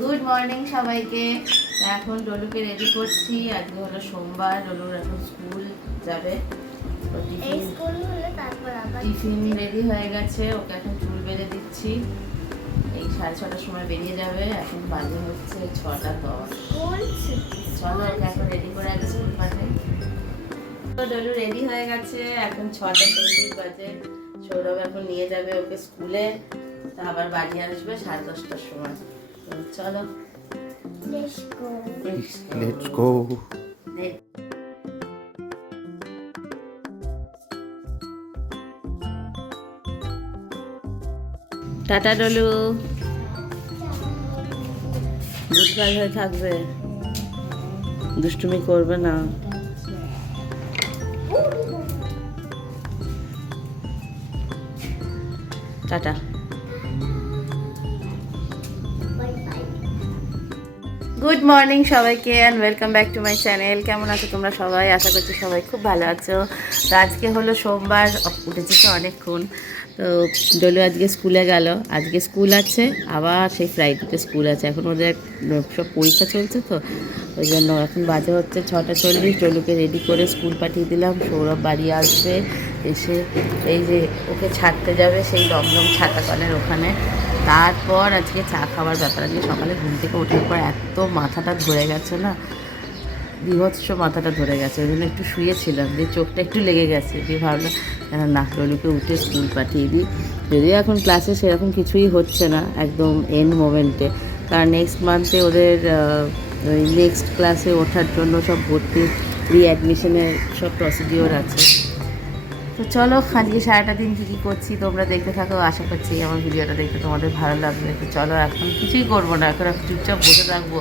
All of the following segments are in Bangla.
গুড মর্নিং সবাইকে। এখন ডলুকে রেডি করছি। আজকে হলো সোমবার ডলুর এখন স্কুল যাবে। টিফিন রেডি হয়ে গেছে। ওকে এখন চুল বেঁধে দিচ্ছি। এই সাড়ে ছটার সময় বেরিয়ে যাবে। এখন বাজে হচ্ছে ছটা দশ। চলো ওকে এখন রেডি করে আগে স্কুল পাঠাই তো ডলু রেডি হয়ে গেছে। এখন ছটা চল্লিশ বাজে। সৌরভ এখন নিয়ে যাবে ওকে স্কুলে তা আবার বাড়ি আসবে সাড়ে দশটার সময়। তো চলো। Let's go Let's go. দেখ। টাটা ডলু। গুডগার্ল হয়ে থাকবে। দুষ্টুমি করবে না। টাটা। গুড মর্নিং সবাইকে and welcome back to my channel কেমন আছো তোমরা সবাই? আশা করছি সবাই খুব ভালো আছো। তো আজকে হলো সোমবার উঠেছি তো অনেকক্ষণ। তো ডলু আজকে স্কুলে গেল। আজকে স্কুল আছে, আবার সেই ফ্রাইডেতে স্কুল আছে। এখন ওদের সব পরীক্ষা চলছে তো, ওই জন্য এখন বাজে হচ্ছে ছটা চল্লিশ। ডলুকে রেডি করে স্কুল পাঠিয়ে দিলাম। সৌরভ বাড়ি আসবে, এসে এই যে ওকে ছাড়তে যাবে সেই দমদম ছাতা কলের ওখানে। তারপর আজকে চা খাওয়ার ব্যাপার আজকে সকালে ঘুম থেকে ওঠার পর এত মাথাটা ধরে গেছে না বিভৎস মাথাটা ধরে গেছে। ওই জন্য একটু শুয়েছিলাম যে চোখটা একটু লেগে গেছে। দিয়ে ভাবলাম আহ, না ললুকে উঠে স্কুল পাঠিয়ে দিই। যদিও এখন ক্লাসে সেরকম কিছুই হচ্ছে না একদম এন্ড মোমেন্টে কারণ নেক্সট মান্থে ওদের ওই নেক্সট ক্লাসে ওঠার জন্য সব ভর্তি রিঅ্যাডমিশনের সব প্রসিডিওর আছে। তো চলো, আজকে সারাটা দিন কী কী করছি তোমরা দেখতে থাকো। আশা করছি আমার ভিডিওটা দেখতে তোমাদের ভালো লাগবে। তো চলো, এখন কিছুই করব না। এখন চুপচাপ বসে থাকব।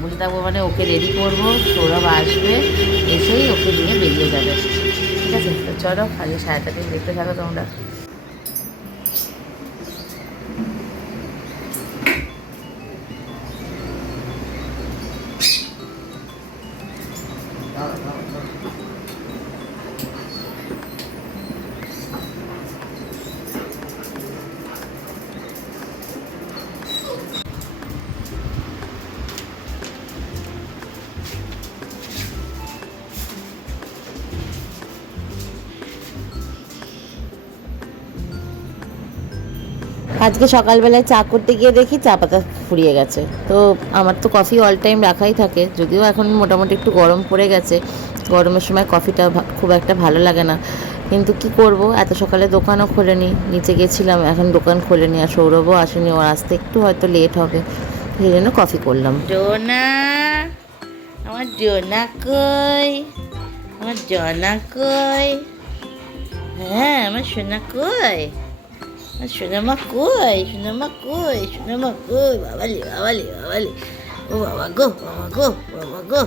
বসে থাকব মানে ওকে রেডি করব, সৌরভ আসবে, এসেই ওকে নিয়ে বেরিয়ে যাবে। ঠিক আছে? তো চলো, আজকে সারাটা দিন দেখতে থাকো তোমরা। আজকে সকালবেলায় চা করতে গিয়ে দেখি চা পাতা ফুরিয়ে গেছে। তো আমার তো কফি অল টাইম রাখাই থাকে, যদিও এখন মোটামুটি একটু গরম পড়ে গেছে, গরমের সময় কফিটা খুব একটা ভালো লাগে না। কিন্তু কি করব, এত সকালে দোকানও খোলেনি, নিচে গেছিলাম, এখন দোকান খোলেনি আর সৌরভও আসেনি, ওর আসতে একটু হয়তো লেট হবে, সেই জন্য কফি করলাম। জোনা, আমার জোনা কই? আমার জনা কই? হ্যাঁ আমার সোনা কই? সোনামা কই সোনামা কই সোনামা কই বাবালি বাবালি বাবালি ও বাবা গো বাবা গো বাবা গো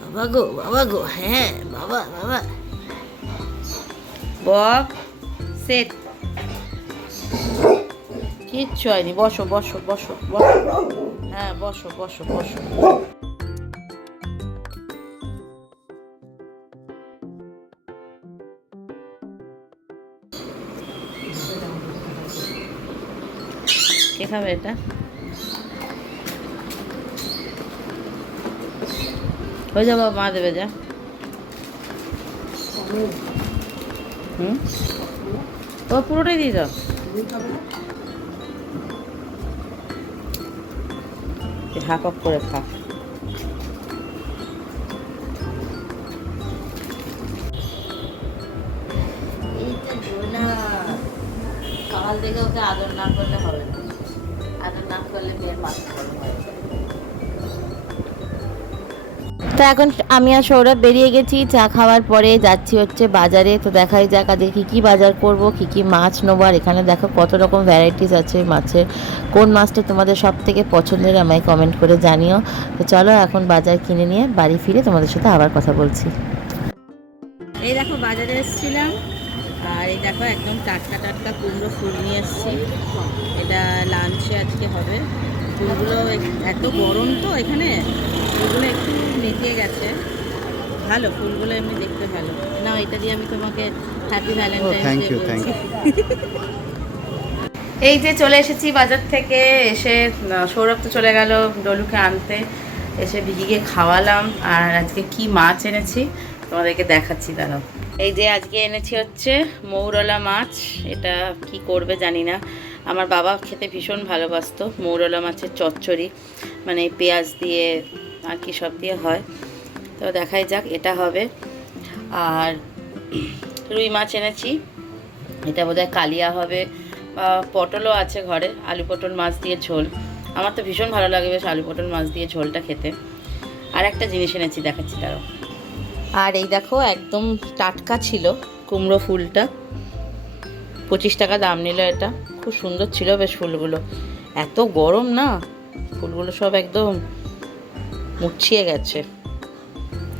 বাবা গো বাবা গো হ্যাঁ বাবা বাবা বক সেট কিচ্ছু হয়নি বসো বসো বসো বসো হ্যাঁ বসো বসো বসো খাবে এটা। হয়ে যাব মা দেবে, যা। হুম? ও, পুরোটাই দিয়ে দাও। হাফ অফ করে খা। সকাল থেকে ওকে আদর না করলে হবে না। করলে যায় তো এখন আমি আর সৌরভ বেরিয়ে গেছি, চা খাওয়ার পরে যাচ্ছি হচ্ছে বাজারে। তো দেখাই যাক আজকে কী কী বাজার করব, কী কী মাছ নেব। আর এখানে দেখো কত রকম ভ্যারাইটিস আছে মাছের। কোন মাছটা তোমাদের সব থেকে পছন্দের আমায় কমেন্ট করে জানিও। তো চলো এখন বাজার কিনে নিয়ে বাড়ি ফিরে তোমাদের সাথে আবার কথা বলছি। এই দেখো বাজারে এসেছিলাম। আর এই দেখো একদম টাটকা টাটকা কুমড়ো ফুল নিয়ে এসেছি। এটা লাঞ্চে আজকে হবে। ফুলগুলো এত গরম তো এখানে ফুলগুলো একটু মেটিয়ে গেছে। ভালো ফুলগুলো এমনি দেখতে ভালো। না এটা দিয়ে আমি তোমাকে হ্যাপি ভ্যালেন্টাইন্স thank ডে বলছি। এই যে চলে এসেছি বাজার থেকে এসে সৌরভ তো চলে গেল ডলুকে আনতে। এসে ভিকিকে খাওয়ালাম। আর আজকে কি মাছ এনেছি তোমাদেরকে দেখাচ্ছি, দাঁড়াও। এই যে আজকে এনেছি হচ্ছে মৌরলা মাছ, এটা কি করবে জানি না। আমার বাবা খেতে ভীষণ ভালোবাসতো মৌরলা মাছের চচ্চড়ি মানে পেঁয়াজ দিয়ে আর কি সব দিয়ে হয়। তো দেখাই যাক, এটা হবে। আর রুই মাছ এনেছি, এটা বোধহয় কালিয়া হবে, বা পটলও আছে ঘরে, আলু পটল মাছ দিয়ে ঝোল। আমার তো ভীষণ ভালো লাগে বেশ আলু পটল মাছ দিয়ে ঝোলটা খেতে। আর একটা জিনিস এনেছি, দেখাচ্ছি তারও আর এই দেখো, একদম টাটকা ছিল কুমড়ো ফুলটা। পঁচিশ টাকা দাম নিল এটা। খুব সুন্দর ছিল বেশ ফুলগুলো। এত গরম না? ফুলগুলো সব একদম মুছিয়ে গেছে।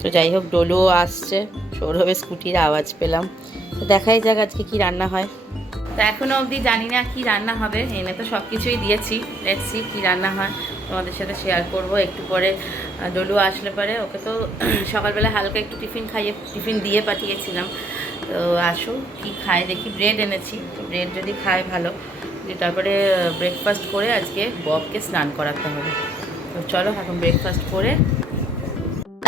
তো যাই হোক, ডোলুও আসছে। সৌরভের স্কুটির আওয়াজ পেলাম। দেখাই যাক আজকে কি রান্না হয়। তো এখনও অবধি জানি না কি রান্না হবে। এনে তো সব কিছুই দিয়েছি দেখছি কি রান্না হয়। তোমাদের সাথে শেয়ার করব। একটু পরে ডলু আসলে পরে। ওকে তো সকালবেলা হালকা একটু টিফিন খাইয়ে, টিফিন দিয়ে পাঠিয়েছিলাম। তো আসো, কি খায় দেখি ব্রেড এনেছি। তো ব্রেড যদি খায় ভালো। তারপরে ব্রেকফাস্ট করে আজকে ববকে স্নান করাতে হবে। তো চলো এখন ব্রেকফাস্ট করে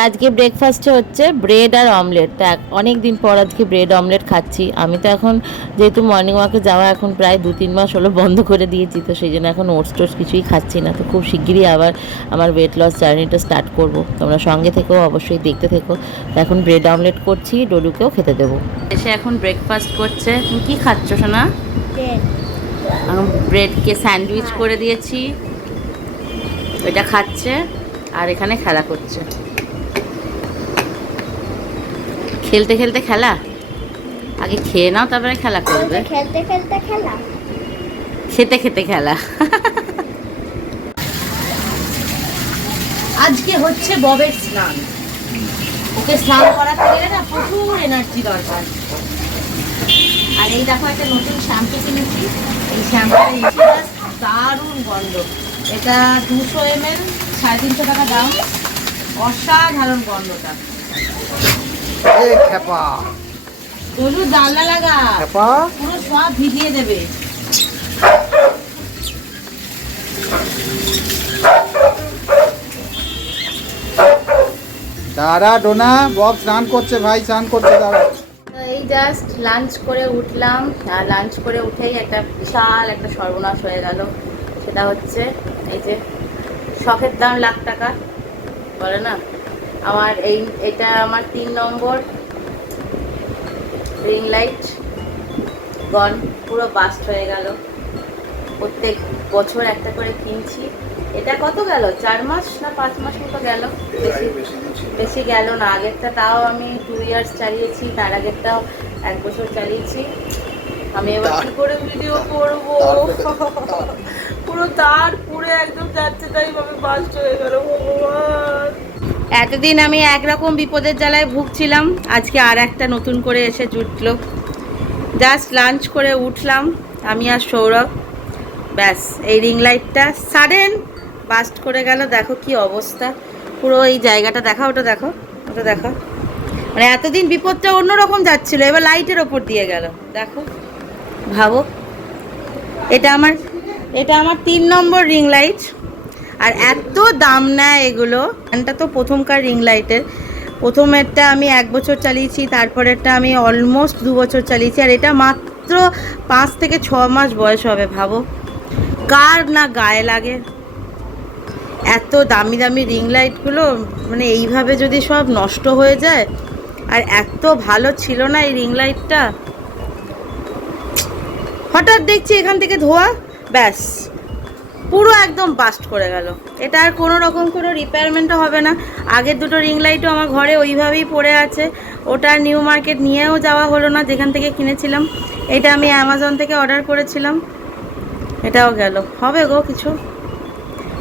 আজকে ব্রেকফাস্টে হচ্ছে ব্রেড আর অমলেট তা অনেক দিন পর আজকে ব্রেড অমলেট খাচ্ছি। আমি তো এখন যেহেতু মর্নিং ওয়াকে যাওয়া এখন প্রায় দু তিন মাস হলো বন্ধ করে দিয়েছি তো সেই জন্য এখন ওটস টোটস কিছুই খাচ্ছি না। তো খুব শিগগিরই আবার আমার ওয়েট লস জার্নিটা স্টার্ট করব। তোমরা সঙ্গে থেকেও অবশ্যই দেখতে থেকো। তো এখন ব্রেড অমলেট করছি ডলুকেও খেতে দেবো। এসে এখন ব্রেকফাস্ট করছে। তুমি কী খাচ্ছ সোনা? ব্রেডকে স্যান্ডউইচ করে দিয়েছি। এটা খাচ্ছে আর এখানে খেলা করছে। খেলতে খেলতে খেলা? আগে খেয়ে নাও তারপরে খেলা করবে। খেলতে খেলতে খেলা। খেতে খেতে খেলা। আজকে হচ্ছে ববের স্নান। ওকে স্নান করাতে গেলে না প্রচুর এনার্জি দরকার। আর এই দেখো একটা নতুন শ্যাম্পু কিনেছি। এই শ্যাম্পুটা এসে দারুণ গন্ধ। এটা দুশো এম এল সাড়ে তিনশো টাকা দাম। অসাধারণ গন্ধটা। এ খেপা। তলু জানলা লাগা। খেপা? পুরো সব ভিজিয়ে দেবে। দাঁড়া ডোনা বব স্নান করছে ভাই স্নান করছে দাঁড়া। এই জাস্ট লাঞ্চ করে উঠলাম। আর লাঞ্চ করে উঠেই একটা বিশাল একটা সর্বনাশ হয়ে গেল। সেটা হচ্ছে এই যে শখের দাম লাখ টাকা। বলে না? আমার এই এটা আমার তিন নম্বর রিং লাইট গন পুরো বাস্ট হয়ে গেল। প্রত্যেক বছর একটা করে কিনছি। এটা কত গেল? চার মাস না পাঁচ মাস মতো গেল? বেশি বেশি গেল না। আগেরটা তাও আমি টু ইয়ার্স চালিয়েছি তার আগেরটাও এক বছর চালিয়েছি। আমি এবার কি করে ভিডিও করব? পুরো তার পুরো একদম যাচ্ছে তাই ভাবে বাস্ট হয়ে গেল। ভগবান! এতদিন আমি একরকম বিপদের জ্বালায় ভুগছিলাম, আজকে আর একটা নতুন করে এসে জুটলো। জাস্ট লাঞ্চ করে উঠলাম, আমি আর সৌরভ। ব্যাস, এই রিং লাইটটা সাডেন বাস্ট করে গেল, দেখো কি অবস্থা। পুরো এই জায়গাটা দেখা, ওটা দেখো ওটা দেখো। মানে এতদিন বিপদটা অন্যরকম যাচ্ছিল, এবার লাইটের ওপর দিয়ে গেল, দেখো। ভাবো, এটা আমার এটা আমার তিন নম্বর রিং লাইট আর এত দাম নেয় এগুলো। এটা তো প্রথমকার রিং লাইটের প্রথমেরটা আমি এক বছর চালিয়েছি, তারপরেরটা আমি অলমোস্ট দু বছর চালিয়েছি। আর এটা মাত্র পাঁচ থেকে ছ মাস বয়স হবে, ভাবো। কার না গায়ে লাগে? এত দামি দামি রিং লাইটগুলো মানে এইভাবে যদি সব নষ্ট হয়ে যায়, আর এত ভালো ছিল না এই রিং লাইটটা হঠাৎ দেখছি এখান থেকে ধোয়া, ব্যাস। পুরো একদম বাস্ট করে গেল। এটা আর কোনো রকম কোনো রিপেয়ারমেন্টও হবে না। আগের দুটো রিং লাইটও আমার ঘরে ওইভাবেই পড়ে আছে। ওটা নিউ মার্কেট নিয়েও যাওয়া হলো না, যেখান থেকে কিনেছিলাম। এটা আমি অ্যামাজন থেকে অর্ডার করেছিলাম। এটাও গেল। হবে গো কিছু।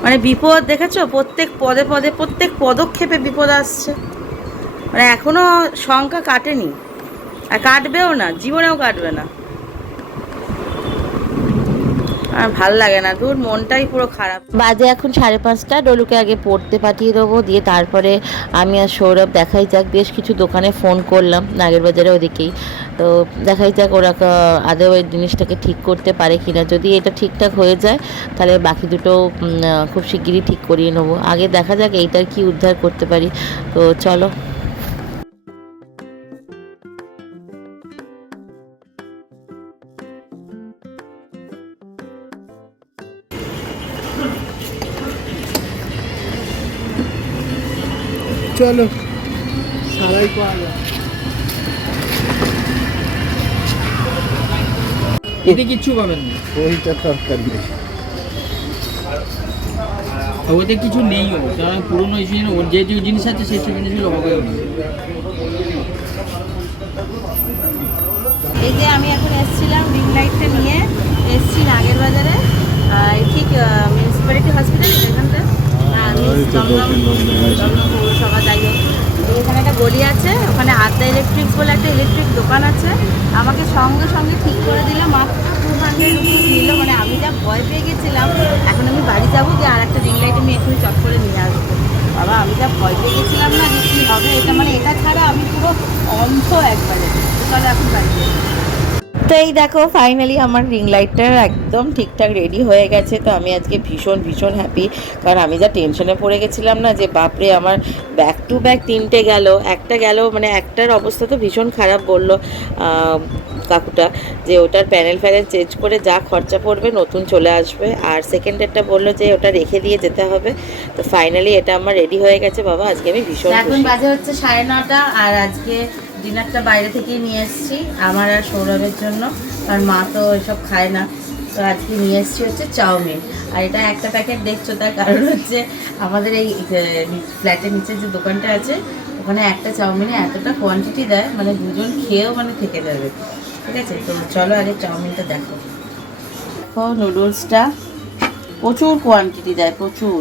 মানে বিপদ, দেখেছ? প্রত্যেক পদে পদে, প্রত্যেক পদক্ষেপে বিপদ আসছে। মানে এখনও শঙ্কা কাটেনি। আর কাটবেও না, জীবনেও কাটবে না। আর ভালো লাগে না। দূর, মনটাই পুরো খারাপ। বাজে এখন সাড়ে পাঁচটা, ডলুকে আগে পড়তে পাঠিয়ে দেবো, দিয়ে তারপরে আমি আর সৌরভ দেখাই যাক। বেশ কিছু দোকানে ফোন করলাম, নাগের বাজারে ওদিকেই। তো দেখাই যাক ওরা কা- আদৌ এই জিনিসটাকে ঠিক করতে পারে কিনা। যদি এটা ঠিকঠাক হয়ে যায়, তাহলে বাকি দুটো খুব শিগগিরই ঠিক করিয়ে নেব। আগে দেখা যাক এইটার কি উদ্ধার করতে পারি। তো চলো। চলো। সারাই পাওয়া যায়। এতে কিচ্ছু পাবেন না। ওইটা তরকারি ওতে কিছু নেই ও কারণ পুরোনো জিনিস ওর যে যে জিনিস আছে সেই সব জিনিসগুলো নেই এই যে আমি এখন এসেছিলাম রিং লাইটটা নিয়ে এসেছি নাগের বাজারে। ঠিক মিউনিসিপ্যালিটি হসপিটাল এখানটা। এখানে একটা গলি আছে ওখানে আদ্যা ইলেকট্রিক্স বলে একটা ইলেকট্রিক দোকান আছে। আমাকে সঙ্গে সঙ্গে ঠিক করে দিল মাত্র টু হান্ড্রেড রুপিস নিল মানে আমি যা ভয় পেয়ে গেছিলাম এখন আমি বাড়ি যাব যে আর একটা রিং লাইট আমি এখনই চট করে নিয়ে আসব। বাবা আমি যা ভয় পেয়ে গেছিলাম না যে কী হবে এটা মানে এটা ছাড়া আমি পুরো অন্ধ একবারে। চলো এখন বাড়ি যাই। তো এই দেখো ফাইনালি আমার রিং লাইটটা একদম ঠিকঠাক রেডি হয়ে গেছে। তো আমি আজকে ভীষণ ভীষণ হ্যাপি কারণ আমি যা টেনশনে পড়ে গেছিলাম না যে বাপরে আমার ব্যাক টু ব্যাক তিনটে গেল। একটা গেল মানে একটার অবস্থা তো ভীষণ খারাপ বলল কাকুটা যে ওটার প্যানেল ফ্যানেল চেঞ্জ করে যা খরচা পড়বে নতুন চলে আসবে। আর সেকেন্ডেরটা বলল যে ওটা রেখে দিয়ে যেতে হবে। তো ফাইনালি এটা আমার রেডি হয়ে গেছে বাবা। আজকে আমি ভীষণ এখন বাজে হচ্ছে সাড়ে নটা আর আজকে ডিনারটা বাইরে থেকেই নিয়ে এসেছি, আমার আর সৌরভের জন্য। আর মা তো এসব খায় না। তো আজকে নিয়ে এসেছি হচ্ছে চাউমিন। আর এটা একটা প্যাকেট দেখছ, তার কারণ হচ্ছে আমাদের এই ফ্ল্যাটের নিচে যে দোকানটা আছে, ওখানে একটা চাউমিনে এতটা কোয়ান্টিটি দেয় মানে দুজন খেয়েও মানে থেকে যাবে। ঠিক আছে? তো চলো আগে চাউমিনটা দেখো। দেখো নুডলসটা প্রচুর কোয়ান্টিটি দেয়, প্রচুর।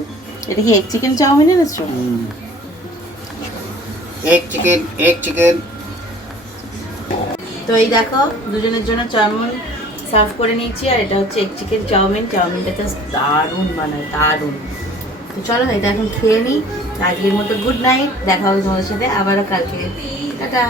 এটা কি এগ চিকেন চাউমিন এনেছো? এক চিকেন এক চিকেন তো এই দেখো, দুজনের জন্য চাউমিন সার্ভ করে নিয়েছি, আর এটা হচ্ছে এক চিকেন চাউমিন। চাউমিনটা দারুণ মানে দারুণ। তো চলো, এটা এখন খেয়ে নিই। আজকের মতো গুড নাইট দেখা হবে তোমাদের সাথে আবারও কালকে। টাটা।